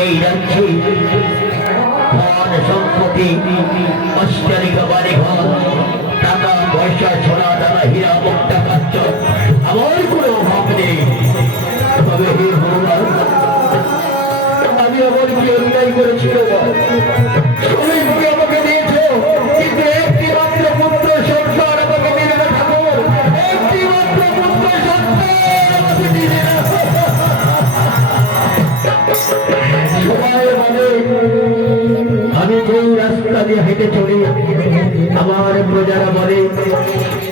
এই রাজ্যে ধন সম্পত্তি অষ্টালিকা বাড়ি ঘর টাকা পয়সা সোনা দানা হীরা মুক্তা কাচ্চ আমার কোনো অভাব নেই। তবে হে ভগবান, আমি আমার কি অন্যায় করেছিল? তুমি আমাকে দিয়েছ, কিন্তু একটি মাত্র পুত্র সন্তান আমাকে দিলে না ঠাকুর, একটি মাত্র পুত্র সন্তান আমাকে দিলে না। সবাই বলে আমি যেই রাস্তা দিয়ে হেঁটে চলি, আমার প্রজারা বলে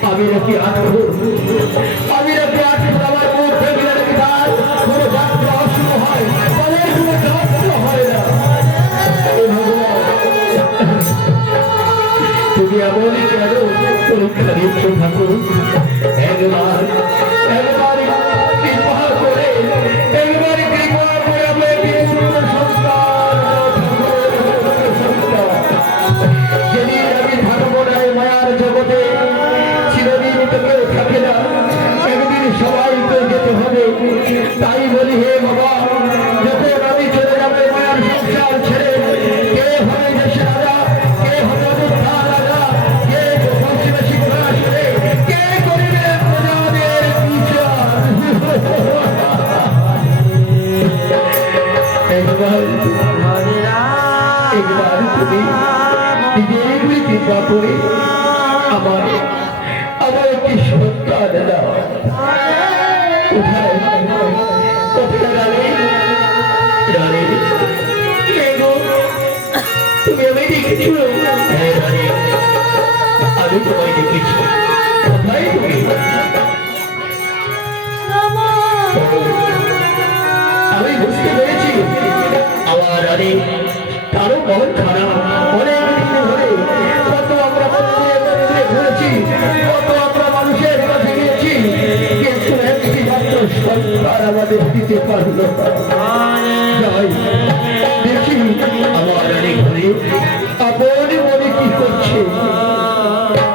আমি নাকি আটঘর, আমি নাকি আটঘর। আমার মুখ দেখলে নাকি তার কোনো যাত্রা অশুভ হয়, তাদের কোনো যাত্রা হয় না। তুমি এমনই কেন পরীক্ষা দিচ্ছ ঠাকুর? একবার একবার কৃপা করে, একবার কৃপা করে আমাকে যেদিন আমি থাকবো না মায়ার জগতে, চিরদিন তো কেউ থাকে না, একদিন সবাইকে যেতে হবে। তাই বলি হে বাবা, যখন আমি চলে যাবো মায়ার সংসার ছেড়ে, কে হবে দেশের রাজা, কে হবে উদ্ধার রাজা, কে পশ্চিমে সিংহাসনে, কে করিবে প্রজাদের বিচার? একবার একবার তুমি নিজের কৃপা করে আমার আমার একটি সন্তান দাও। কোথায় কোথায় রানী? রানী তুমি আমি দেখেছি? হ্যাঁ রানী, আমি তোমায় দেখেছি। কোথায় তুমি? আমি বুঝতে পেরেছি আমার রানী তারও মন খারাপ। অনেক দিন ধরে কত আমরা মন্দিরে ঘুরেছি, কত আমরা মানুষের কাছে গিয়েছি, কিন্তু একটি মাত্র সন্তান আমাদের দিতে পারল না। যাই দেখি আমার রানী ঘরে আপনি মনে কি করছে।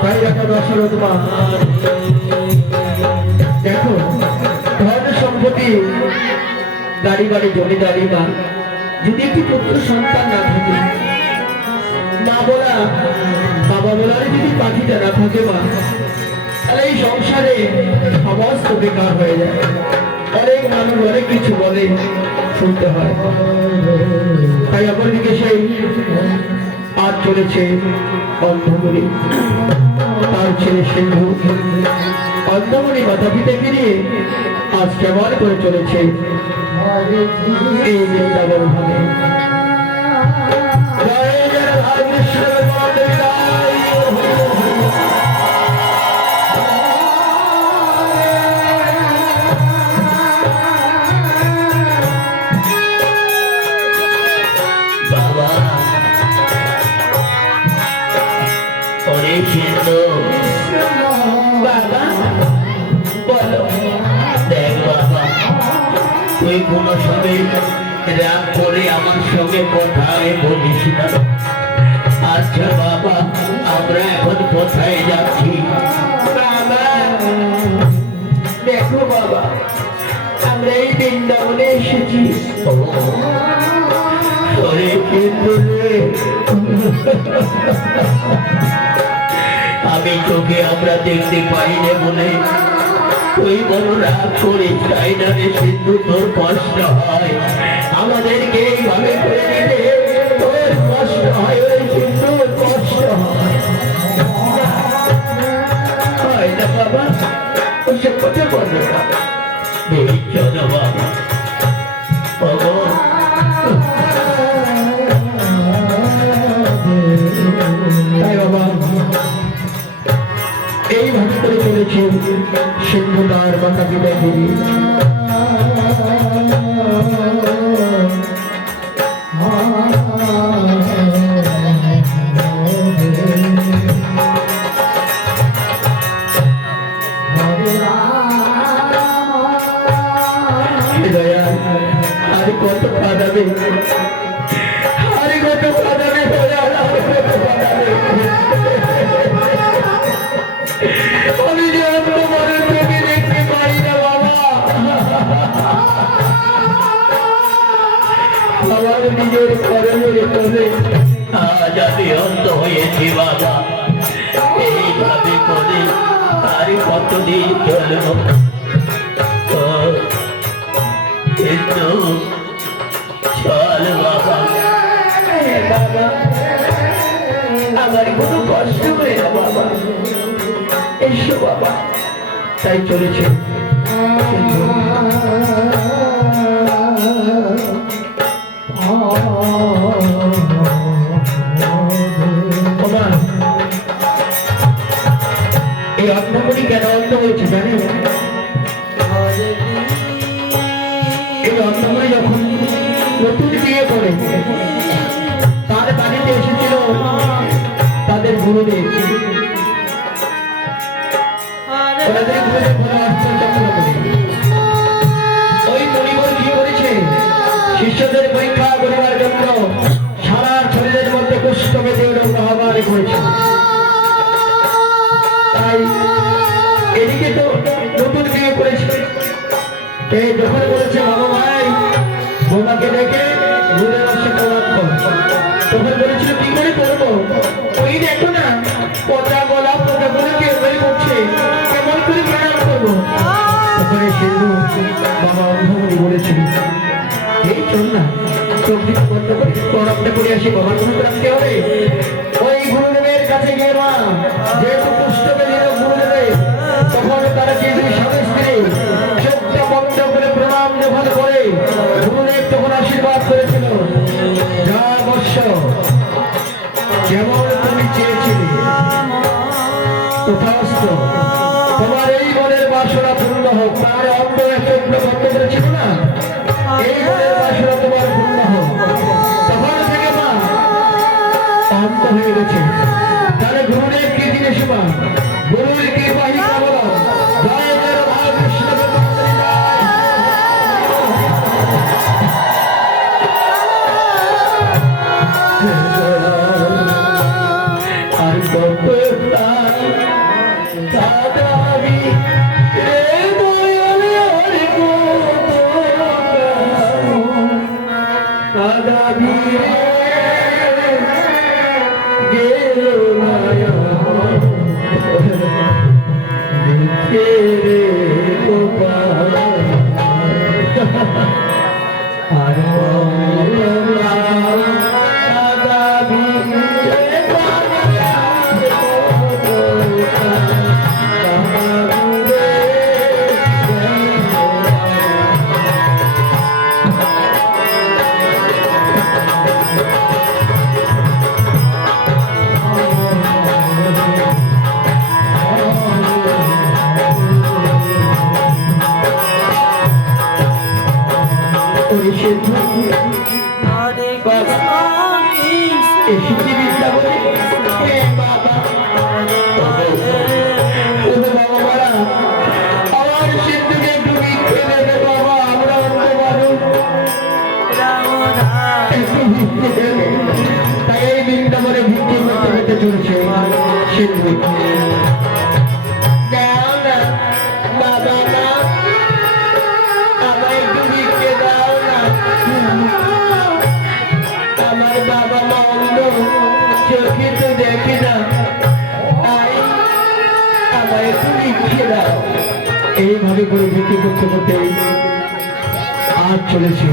তাই একটা দশরথ মা দেখো, ধন সম্পত্তি গাড়ি গাড়ি জমিদারি বা যদি একটি পুত্র সন্তান না থাকে, মা বলা বাবা বলার যদি পাখিটা না থাকে মা, তাহলে এই সংসারে সমস্ত বেকার হয়ে যায়। অনেক মানুষ অনেক কিছু বলে, শুনতে হয়। তাই অপরদিকে সেই আজ চলেছে অন্ধমণি, তার ছেলে সিন্ধু। অন্ধমণি মাতা পিতাকে নিয়ে আজ কেমন করে চলেছে এই বৃন্দাবন ধামে। বাবা অনেক সুন্দর। বাবা বলো, দেখ বাবা তুই কোনো সময় রাগ করে আমার সঙ্গে কথায় বলিস না। আচ্ছা বাবা, আমরা এখন কোথায় যাচ্ছি? বাবা দেখো বাবা, আমরা এই বৃন্দাবনে এসেছি। আমি তোকে আমরা দেখতে পাই না বলে তুই বড় রাগ করিস, তাই না রে সিন্ধু? তোর কষ্ট হয় আমাদেরকে এইভাবে করে দিলে, তোর কষ্ট হয় ওই সিন্ধু, কষ্ট হয় না বাবা? ওসব কথা বলবে না। চলো বাবা, তাই বাবা এইভাবে করে চলেছে সিন্ধু তার মাতা পিতাকে নিয়ে। আর কত কাঁদাবে, আর কত কাঁদাবে, আমি যে তোমার চোখে দেখতে পারি না বাবা। আমার নিজের করণের করে আজ আমি অন্ত হয়েছি বাবা। এইভাবে করে আর কতদিন চলব? কিন্তু চল বাবা। বাবা আমার কোনো কষ্ট হয় না বাবা, এসো বাবা। তাই চলেছে এই অন্নমণি কেন অন্ত হয়েছে জানেন? এই অন্নমণি যখন নতুন বিয়ে করে তার বাড়িতে এসেছিল তাদের গুরুদেব। ওনাদের গুরুদেব বড় আশ্চর্য করে ওই মণিবর কি করেছে, শিষ্যদের পরীক্ষা করিবার জন্য সারা শরীরের মধ্যে কুষ্ঠ বেঁধে ওরকম মহামারী করেছে। তাই এদিকে তো নতুন বিয়ে করেছে, যখন বলেছে বাবা ভাই বোমাকে ডেকে গুরুদের আসে প্রণাম কর, তখন বলেছিল কি করে করবো, ওই দেখো না পচা গলা পচা গলা কে বের করছে, কেমন করে প্রণাম করবো? তখন সিন্ধু বাবা অন্ধমণি বলেছিল এই চল না চোখ দিকে বন্ধ করে প্রণামটা করে আসি, বাবার কোনো রাখতে হবে। ওই গুরুদেবের কাছে গিয়ে মা যেহেতু পুষ্ট বেরিয়ে গুরুদেব, তখন তারা যে দুই স্বামী স্ত্রী চোখটা বন্ধ করে প্রণাম যখন করে গুরুদেব তখন আশীর্বাদ করেছিল, যা বৎস যেমন তুমি চেয়েছিলে তথাস্ত তোমার এই মনের বাসনা পূর্ণ হোক। তার অন্ত চোখ বন্ধ করেছিল না, এই মনের বাসনা তোমার পূর্ণ হোক। তখন থেকে মা অন্ত হয়ে গেছে। তাহলে গুরুদেব কি জিনিস মা, গুরুর কৃপাই কামনা। জয় জয় রাধা কৃষ্ণ আর কত কাদাবি রে দয়াল কাদাবি গেল মায়া রে গোপাল আর কাদাবি তাই এই বৃন্দাবনে ভিক্ষে করতে করতে চলছে সিন্ধু। দাও না বাবা না, আমায় একটু ভিক্ষে দাও না, আমার বাবা মা অন্ধ, চোখে তো দেখে না, আমায় একটু ভিক্ষে দাও। এইভাবে করে ভিক্ষে করতে করতে আজ চলেছে।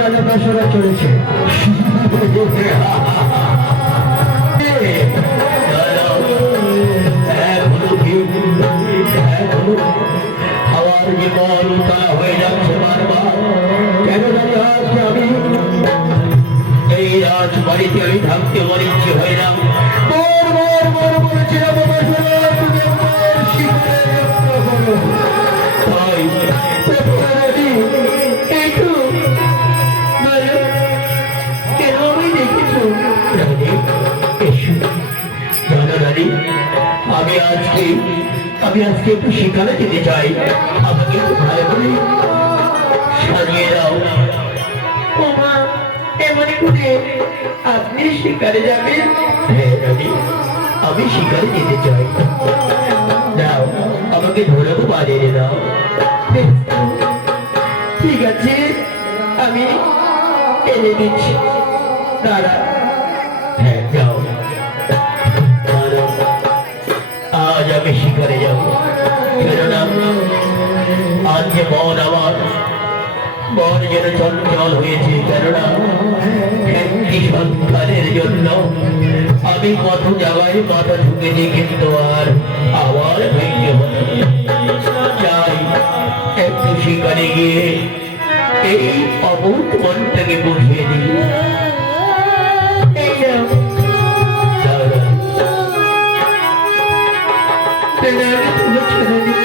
রাজা চলেছে আমার জীবন তারা হয়ে যাচ্ছে বারবার। কেন জানি আজ আমি এই রাজবাড়িতে আমি থাকতে আমার ইচ্ছে হয় না। বলেছিলাম আমি আজকে একটু শিকারে যেতে চাই, আমাকে একটু ভালো করে সাজিয়ে দাও। ওমা এমনি করে আপনি শিকারে যাবেন? হ্যাঁ রানী, আমি শিকারে যেতে চাই। দাও, আমাকে ধরেও বাজিয়ে দাও। ঠিক আছে, আমি এনে দিচ্ছি। দাঁড়া, হ্যাঁ যাও। আরো, আজ আমি শিকারে যাব, কেননা আজ যে মন আমার মন যেন চঞ্চল হয়েছে, কেননা একটি সন্তানের জন্য আমি কত জায়গায় মাথা ঢুকেছি, কিন্তু আর আবার ভেঙে হলো। চাই একটু শিকারে গিয়ে এই অবুধ মনটাকে বসিয়ে দিই। এই নাও। তেনাকে তুমি ছেড়ে দিন।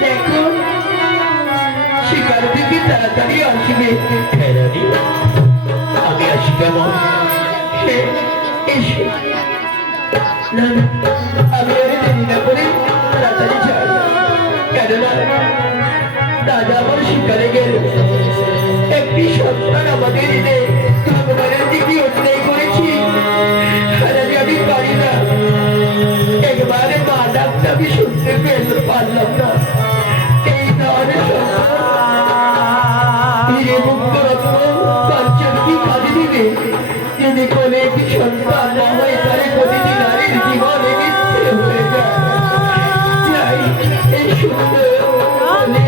দেখো, শিকার থেকে তাড়াতাড়ি আসবে। আমি আসি কেমন? হ্যাঁ, এসো। না না, আমি আর দেরি না করে তাড়াতাড়ি যাই, কেননা দাদা আমার শিকারে গেল। একটি সন্তান আমাদের এনে ভগবানের দিকে অন্যায় করেছি, আর আমি পারি না। একবারে মা ডাকটা আমি শুনতে পারলাম না। এই ধরনের হিরে মুক্ত রত্ন কাঞ্চন কি কাজে দিবে যদি কোনে একটি সন্তান না হয়? তাহলে প্রতিটি নারীর জীবনে মিথ্যে হয়ে যায়। চাই এই সুন্দর বলে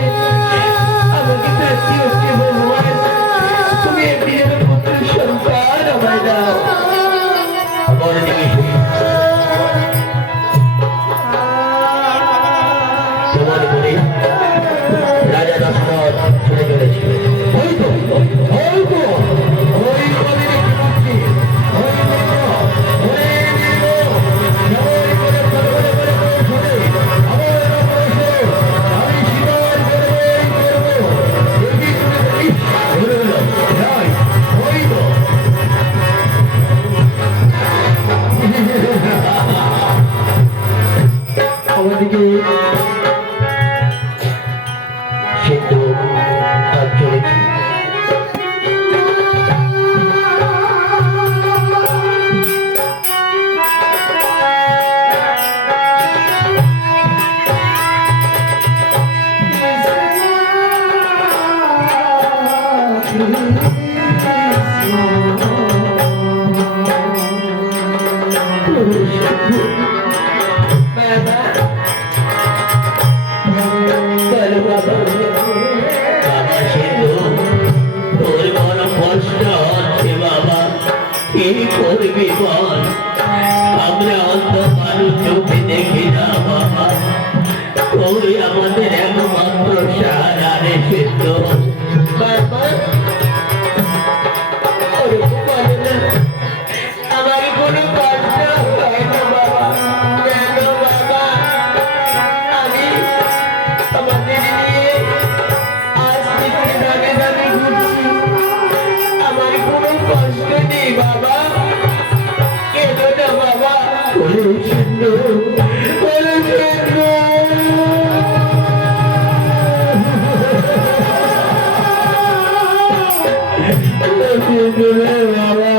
আমাকে থাকতে হচ্ছে ভগবান, তুমি একদিনের পুত্র সন্তান আমায় দাও। আমার দিকে তোমার বলে রাজা দশরথ চলে চলেছে। হয়তো হয়তো ওই বলে দেখতে পাচ্ছি, আমাদেরকে সিন্ধু আজ চলেছি। বাবা সিন্ধু, তোর বড় কষ্ট হচ্ছে বাবা, কি করবি বল? আমরা অন্ত মানুষ চোখে দেখি না বাবা, ওই আমাদের একমাত্র সাহারা রে সিন্ধু। বাবা ওরকম বলে না, আমার কোনো কষ্ট হয় না বাবা। কেন বাবা? আমি আমাদের নিয়ে আজ থেকে দামে দামে ঘুরছি, আমার কোনো কষ্ট নেই বাবা। কেন না বাবা? ওরে সিন্ধু, ওরে সিন্ধু। সিন্ধু রে বাবা।